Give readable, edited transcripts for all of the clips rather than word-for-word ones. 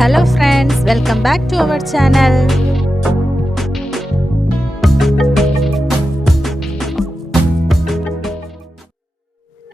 Hello friends, welcome back to our channel.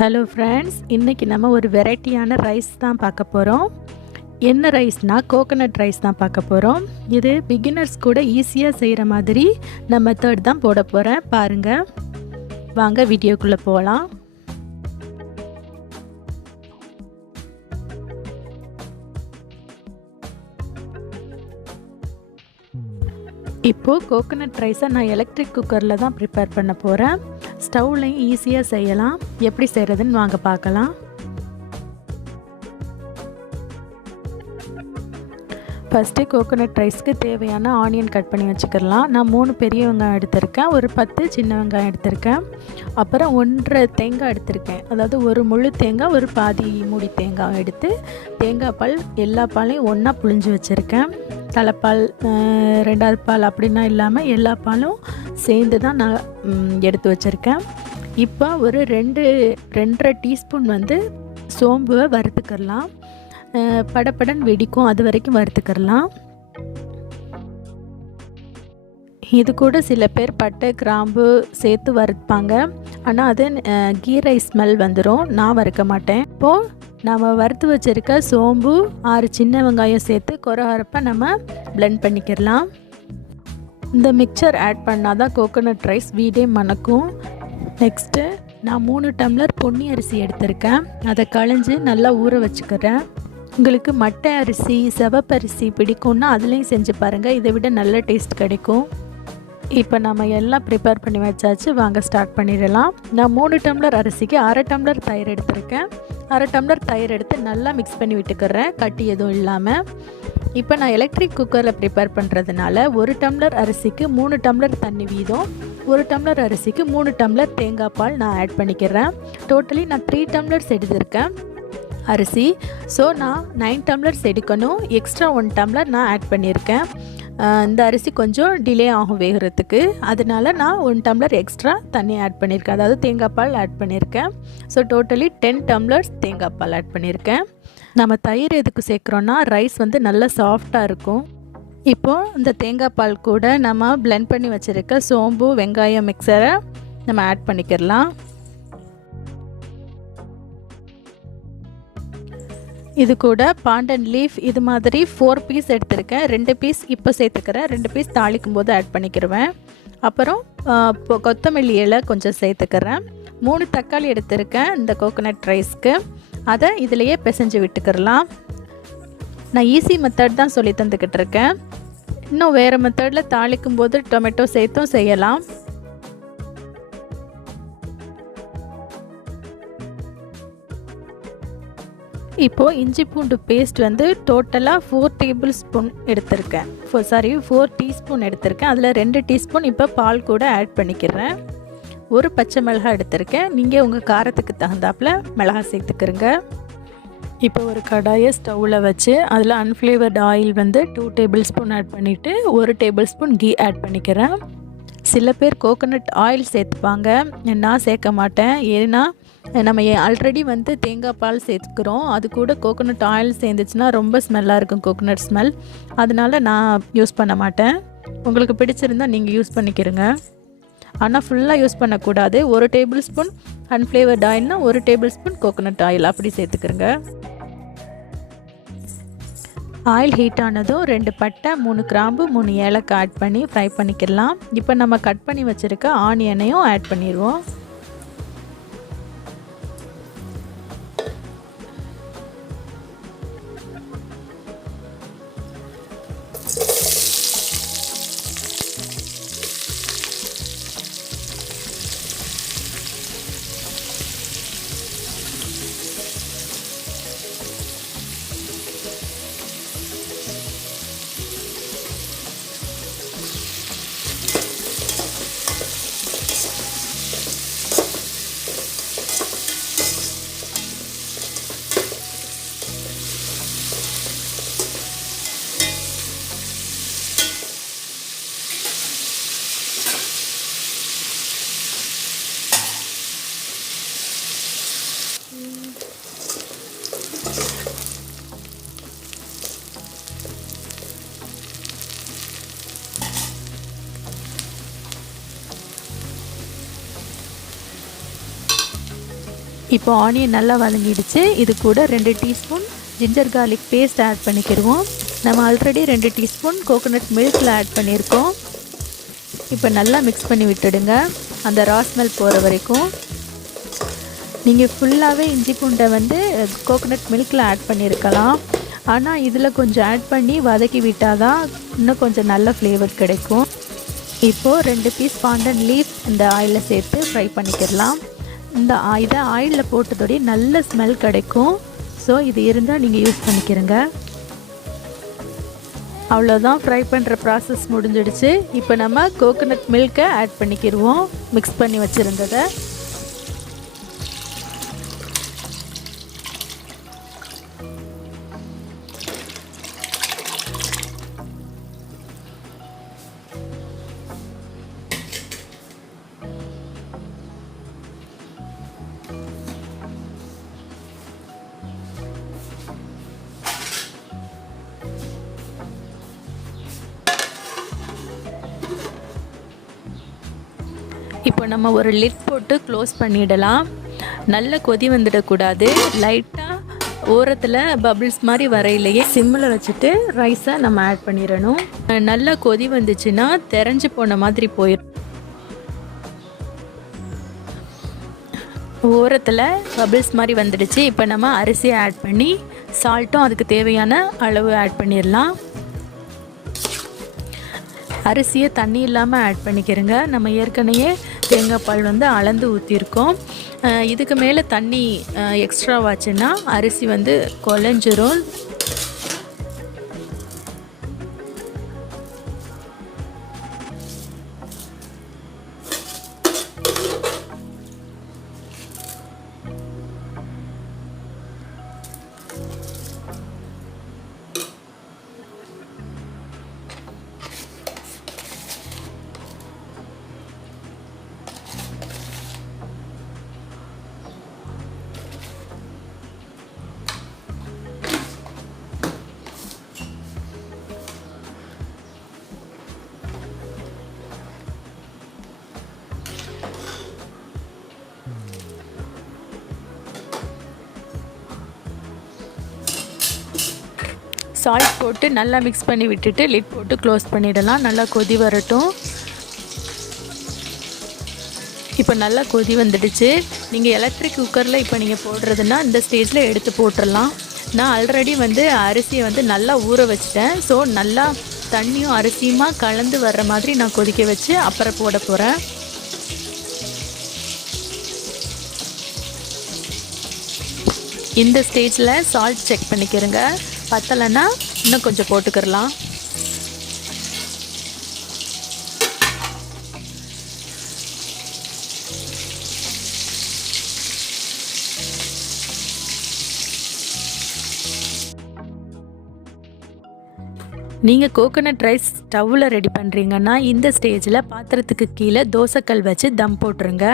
Hello friends, இன்னைக்கு நம்ம ஒரு வெரைட்டியான ரைஸ் தான் பார்க்க போறோம். என்ன ரைஸ்னா கோகனட் ரைஸ் தான் பார்க்க போறோம். இது பிகினர்ஸ் கூட ஈஸியா செய்யற மாதிரி நான் மெத்தட் தான் போட போறேன். பாருங்க. வாங்க வீடியோக்குள்ள போலாம். இப்போ கோகனட் ரைஸை நான் எலக்ட்ரிக் குக்கரில் தான் ப்ரிப்பேர் பண்ண போகிறேன். ஸ்டவ்லையும் ஈஸியாக செய்யலாம். எப்படி செய்கிறதுன்னு வாங்க பார்க்கலாம். ஃபஸ்ட்டு கோகனட் ரைஸ்க்கு தேவையான ஆனியன் கட் பண்ணி வச்சுக்கலாம். நான் 3 பெரிய வெங்காயம் எடுத்திருக்கேன், ஒரு 10 சின்ன வெங்காயம் எடுத்திருக்கேன், அப்புறம் 1.5 தேங்காய் எடுத்திருக்கேன். அதாவது ஒரு முழு தேங்காய், ஒரு பாதி மூடி தேங்காய் எடுத்து தேங்காய் பால் எல்லா பாலையும் ஒன்றா புழிஞ்சு வச்சுருக்கேன். தலைப்பால் 2வது பால் அப்படின்னா இல்லாமல் எல்லா பாலும் சேர்ந்து தான் நான் எடுத்து வச்சுருக்கேன். இப்போ ஒரு 2.5 டீஸ்பூன் வந்து சோம்புவை வறுத்துக்கலாம். படப்படன் வெடிக்கும், அது வரைக்கும் வறுத்துக்கலாம். இது கூட சில பேர் பட்டை கிராம்பு சேர்த்து வறுப்பாங்க, ஆனால் அது கீ ரைஸ் ஸ்மெல் வந்துடும். நான் வறுக்க மாட்டேன். இப்போது நம்ம வறுத்து வச்சுருக்க சோம்பு 6 சின்ன வெங்காயம் சேர்த்து கொரகரப்பை நம்ம பிளெண்ட் பண்ணிக்கலாம். இந்த மிக்சர் ஆட் பண்ணால் தான் கோகனட் ரைஸ் வீடே மணக்கும். நெக்ஸ்ட்டு நான் 3 டம்ளர் பொன்னி அரிசி எடுத்திருக்கேன். அதை களைஞ்சி நல்லா ஊற வச்சுக்கிறேன். உங்களுக்கு மட்டை அரிசி சிவப்பரிசி பிடிக்கும்னா அதுலேயும் செஞ்சு பாருங்கள், இதை விட நல்ல டேஸ்ட் கிடைக்கும். இப்போ நம்ம எல்லாம் ப்ரிப்பேர் பண்ணி வச்சாச்சு, வாங்க ஸ்டார்ட் பண்ணிடலாம். நான் 3 டம்ளர் அரிசிக்கு 1/2 டம்ளர் தயிர் எடுத்திருக்கேன். 1/2 டம்ளர் தயிர் எடுத்து நல்லா மிக்ஸ் பண்ணி விட்டுக்கிறேன், கட்டி எதுவும் இல்லாமல். இப்போ நான் எலக்ட்ரிக் குக்கரில் ப்ரிப்பேர் பண்ணுறதுனால 1 டம்ளர் அரிசிக்கு 3 டம்ளர் தண்ணி வீதம், 1 டம்ளர் அரிசிக்கு 3 டம்ளர் தேங்காய் பால் நான் ஆட் பண்ணிக்கிறேன். டோட்டலி நான் 3 டம்ளர்ஸ் எடுத்திருக்கேன் அரிசி. ஸோ நான் 9 டம்ளர்ஸ் எடுக்கணும். எக்ஸ்ட்ரா 1 டம்ளர் நான் ஆட் பண்ணியிருக்கேன். இந்த அரிசி கொஞ்சம் டிலே ஆகும் வேகிறதுக்கு, அதனால நான் 1 டம்ளர் எக்ஸ்ட்ரா தண்ணி ஆட் பண்ணியிருக்கேன், அதாவது தேங்காய் பால் ஆட் பண்ணியிருக்கேன். ஸோ டோட்டலி 10 டம்ளர்ஸ் தேங்காய் பால் ஆட் பண்ணியிருக்கேன். நம்ம தயிர் எதுக்கு சேர்க்குறோன்னா ரைஸ் வந்து நல்லா சாஃப்டாக இருக்கும். இப்போது இந்த தேங்காய் பால் கூட நம்ம பிளெண்ட் பண்ணி வச்சுருக்க சோம்பு வெங்காயம் மிக்சரை நம்ம ஆட் பண்ணிக்கிறலாம். இது கூட பாண்டன் லீஃப் இது மாதிரி 4 பீஸ் எடுத்திருக்கேன். 2 பீஸ் இப்போ சேர்த்துக்கிறேன், 2 பீஸ் தாளிக்கும் போது ஆட் பண்ணிக்கிடுவேன். அப்புறம் கொத்தமல்லி இலை கொஞ்சம் சேர்த்துக்கிறேன். 3 தக்காளி எடுத்திருக்கேன் இந்த கோகனட் ரைஸ்க்கு. அதை இதிலையே பிசைஞ்சு விட்டுக்கிறலாம். நான் ஈஸி மெத்தட் தான் சொல்லி தந்துக்கிட்டு இருக்கேன். இன்னும் வேறு மெத்தடில் தாளிக்கும் போது டொமேட்டோ சேர்த்தும் செய்யலாம். இப்போது இஞ்சி பூண்டு பேஸ்ட் வந்து டோட்டலாக 4 டேபிள் ஸ்பூன் எடுத்திருக்கேன். 4 டீஸ்பூன் எடுத்திருக்கேன். அதில் 2 டீஸ்பூன் இப்போ பால் கூட ஆட் பண்ணிக்கிறேன். ஒரு பச்சை மிளகாய் எடுத்திருக்கேன். நீங்கள் உங்கள் காரத்துக்கு தகுந்தாப்பில் மிளகாய் சேர்த்துக்கிறங்க. இப்போ ஒரு கடாயை ஸ்டவ்வில் வச்சு அதில் அன்ஃப்ளேவர்டு ஆயில் வந்து 2 டேபிள் ஸ்பூன் ஆட் பண்ணிவிட்டு 1 டேபிள் ஸ்பூன் கீ ஆட் பண்ணிக்கிறேன். சில பேர் கோகனட் ஆயில் சேர்த்துப்பாங்க, நான் சேர்க்க மாட்டேன். ஏன்னா நம்ம ஆல்ரெடி வந்து தேங்காய் பால் சேர்த்துக்கிறோம், அது கூட கோகனட் ஆயில் சேர்ந்துச்சுன்னா ரொம்ப ஸ்மெல்லாக இருக்கும், கோகனட் ஸ்மெல். அதனால நான் யூஸ் பண்ண மாட்டேன். உங்களுக்கு பிடிச்சிருந்தால் நீங்கள் யூஸ் பண்ணிக்கிறங்க, ஆனால் ஃபுல்லாக யூஸ் பண்ணக்கூடாது. 1 டேபிள் ஸ்பூன் அன்ஃப்ளேவர்ட் ஆயில்னால் 1 டேபிள் ஸ்பூன் கோகனட் ஆயில் அப்படி சேர்த்துக்கிறங்க. ஆயில் ஹீட் ஆனதும் 2 பட்டை 3 கிராம்பு 3 ஏலக்காய் ஆட் பண்ணி ஃப்ரை பண்ணிக்கலாம். இப்போ நம்ம கட் பண்ணி வச்சுருக்க ஆனியனையும் ஆட் பண்ணிடுவோம். இப்போ ஆனியன் நல்லா வதங்கிடுச்சு. இது கூட 2 teaspoon ginger garlic paste add பண்ணிக்கிடுவோம். நம்ம ஆல்ரெடி 2 டீஸ்பூன் கோகோனட் மில்கில் ஆட் பண்ணியிருக்கோம். இப்போ நல்லா மிக்ஸ் பண்ணி விட்டுடுங்க, அந்த ரா ஸ்மெல் போகிற வரைக்கும். நீங்கள் ஃபுல்லாகவே இஞ்சி பூண்டை வந்து கோகோனட் மில்கில் ஆட் பண்ணியிருக்கலாம். ஆனால் இதில் கொஞ்சம் ஆட் பண்ணி வதக்கி விட்டால் தான் இன்னும் கொஞ்சம் நல்ல ஃப்ளேவர் கிடைக்கும். இப்போது 2 பீஸ் பாண்டன் லீஃப் இந்த ஆயிலில் சேர்த்து ஃப்ரை பண்ணிக்கிடலாம். இதை ஆயிலில் போட்டதோடய நல்ல ஸ்மெல் கிடைக்கும். ஸோ இது இருந்தால் நீங்கள் யூஸ் பண்ணிக்கிறங்க. அவ்வளோதான், ஃப்ரை பண்ணுற ப்ராசஸ் முடிஞ்சிடுச்சு. இப்போ நம்ம கோகோனட் மில்கை ஆட் பண்ணிக்கிடுவோம், மிக்ஸ் பண்ணி வச்சுருந்ததை. இப்போ நம்ம ஒரு லிட் போட்டு க்ளோஸ் பண்ணிடலாம். நல்ல கொதி வந்துடக்கூடாது. லைட்டாக ஓரத்தில் பபிள்ஸ் மாதிரி வரையிலேயே சிம்மில் வச்சுட்டு ரைஸை நம்ம ஆட் பண்ணிடணும். நல்ல கொதி வந்துச்சுன்னா தெரிஞ்சு போன மாதிரி போயிடும். ஓரத்தில் பபிள்ஸ் மாதிரி வந்துடுச்சு. இப்போ நம்ம அரிசியை ஆட் பண்ணி சால்ட்டும் அதுக்கு தேவையான அளவு ஆட் பண்ணிடலாம். அரிசியை தண்ணி இல்லாமல் ஆட் பண்ணிக்கிறங்க. நம்ம ஏற்கனவே தேங்காய் பால் வந்து அளந்து ஊற்றிருக்கோம். இதுக்கு மேலே தண்ணி எக்ஸ்ட்ராவாச்சுன்னா அரிசி வந்து குழஞ்சிரும். சால்ட் போட்டு நல்லா மிக்ஸ் பண்ணி விட்டுட்டு லிட் போட்டு க்ளோஸ் பண்ணிடலாம். நல்லா கொதி வரட்டும். இப்போ நல்லா கொதி வந்துடுச்சு. நீங்கள் எலக்ட்ரிக் குக்கரில் இப்போ நீங்கள் போடுறதுன்னா இந்த ஸ்டேஜில் எடுத்து போட்டுடலாம். நான் ஆல்ரெடி வந்து அரிசியை வந்து நல்லா ஊற வச்சிட்டேன். ஸோ நல்லா தண்ணியும் அரிசியுமா கலந்து வர்ற மாதிரி நான் கொதிக்க வச்சு அப்புறம் போட போகிறேன். இந்த ஸ்டேஜில் சால்ட் செக் பண்ணிக்கிறங்க. பத்தலைன்னா இன்னும் கொஞ்சம் போட்டுக்கிறலாம். நீங்கள் கோகோனட் ரைஸ் ஸ்டவ்வில் ரெடி பண்ணுறீங்கன்னா இந்த ஸ்டேஜில் பாத்திரத்துக்கு கீழே தோசைக்கல் வச்சு தம் போட்டுருங்க.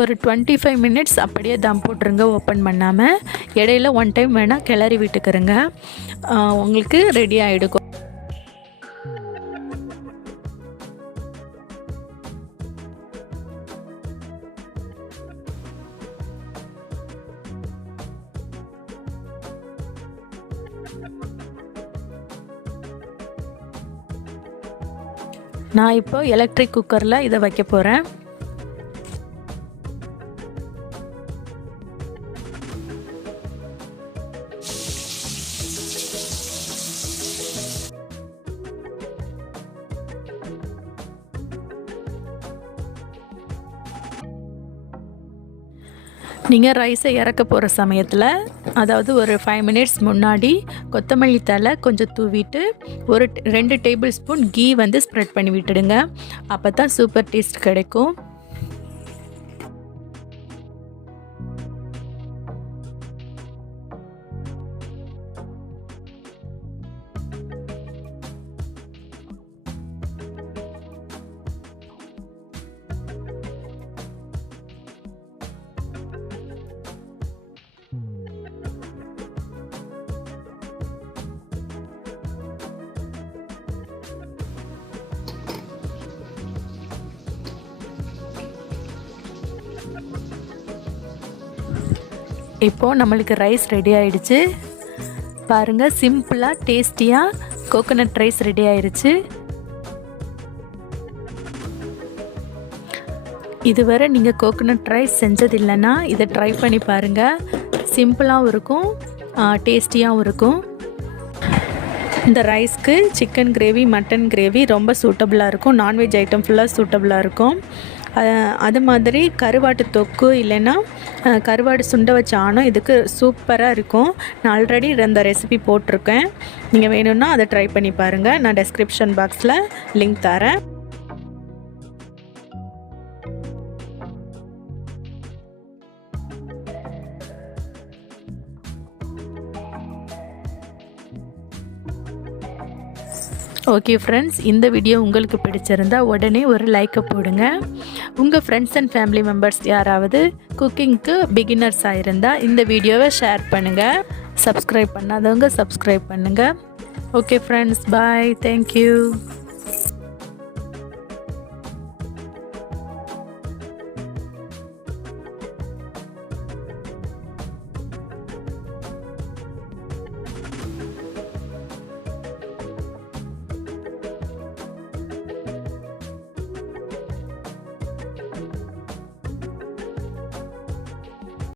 ஒரு 25 மினிட்ஸ் அப்படியே தம் போட்டுருங்க ஓப்பன் பண்ணாமல். இடையில 1 டைம் வேணால் கிளறி விட்டுக்கிறங்க. உங்களுக்கு ரெடி ஆகிடும். நான் இப்போ எலக்ட்ரிக் குக்கரில் இதை வைக்க போகிறேன். நீங்கள் ரைஸை இறக்க போகிற சமயத்தில், அதாவது ஒரு 5 மினிட்ஸ் முன்னாடி கொத்தமல்லி தழை கொஞ்சம் தூவிட்டு ஒரு 2 டேபிள் ஸ்பூன் கீ வந்து ஸ்ப்ரெட் பண்ணி விட்டுடுங்க. அப்போ தான் சூப்பர் டேஸ்ட் கிடைக்கும். இப்போது நம்மளுக்கு ரைஸ் ரெடி ஆகிடுச்சு பாருங்கள். சிம்பிளாக டேஸ்டியாக கோகோனட் ரைஸ் ரெடி ஆயிடுச்சு. இதுவரை நீங்கள் கோகோனட் ரைஸ் செஞ்சது இல்லைன்னா இதை ட்ரை பண்ணி பாருங்கள். சிம்பிளாகவும் இருக்கும், டேஸ்டியாகவும் இருக்கும். இந்த ரைஸ்க்கு சிக்கன் கிரேவி, மட்டன் கிரேவி ரொம்ப சூட்டபுளாக இருக்கும். நான்வெஜ் ஐட்டம் ஃபுல்லாக சூட்டபுளாக இருக்கும். அது மாதிரி கருவாட்டு தொக்கு இல்லைன்னா கருவாடு சுண்டை வச்ச ஆணம் இதுக்கு சூப்பராக இருக்கும். நான் ஆல்ரெடி இந்த ரெசிபி போட்டிருக்கேன். நீங்கள் வேணும்னா அதை ட்ரை பண்ணி பாருங்கள். நான் டெஸ்கிரிப்ஷன் பாக்ஸில் லிங்க் தரேன். ஓகே ஃப்ரெண்ட்ஸ், இந்த வீடியோ உங்களுக்கு பிடிச்சிருந்தா உடனே ஒரு லைக்கை போடுங்க. உங்கள் ஃப்ரெண்ட்ஸ் அண்ட் ஃபேமிலி மெம்பர்ஸ் யாராவது குக்கிங்க்கு பிகினர்ஸாக இருந்தால் இந்த வீடியோவை ஷேர் பண்ணுங்கள். சப்ஸ்கிரைப் பண்ணாதவங்க சப்ஸ்கிரைப் பண்ணுங்கள். ஓகே ஃப்ரெண்ட்ஸ், பாய், தேங்க்யூ.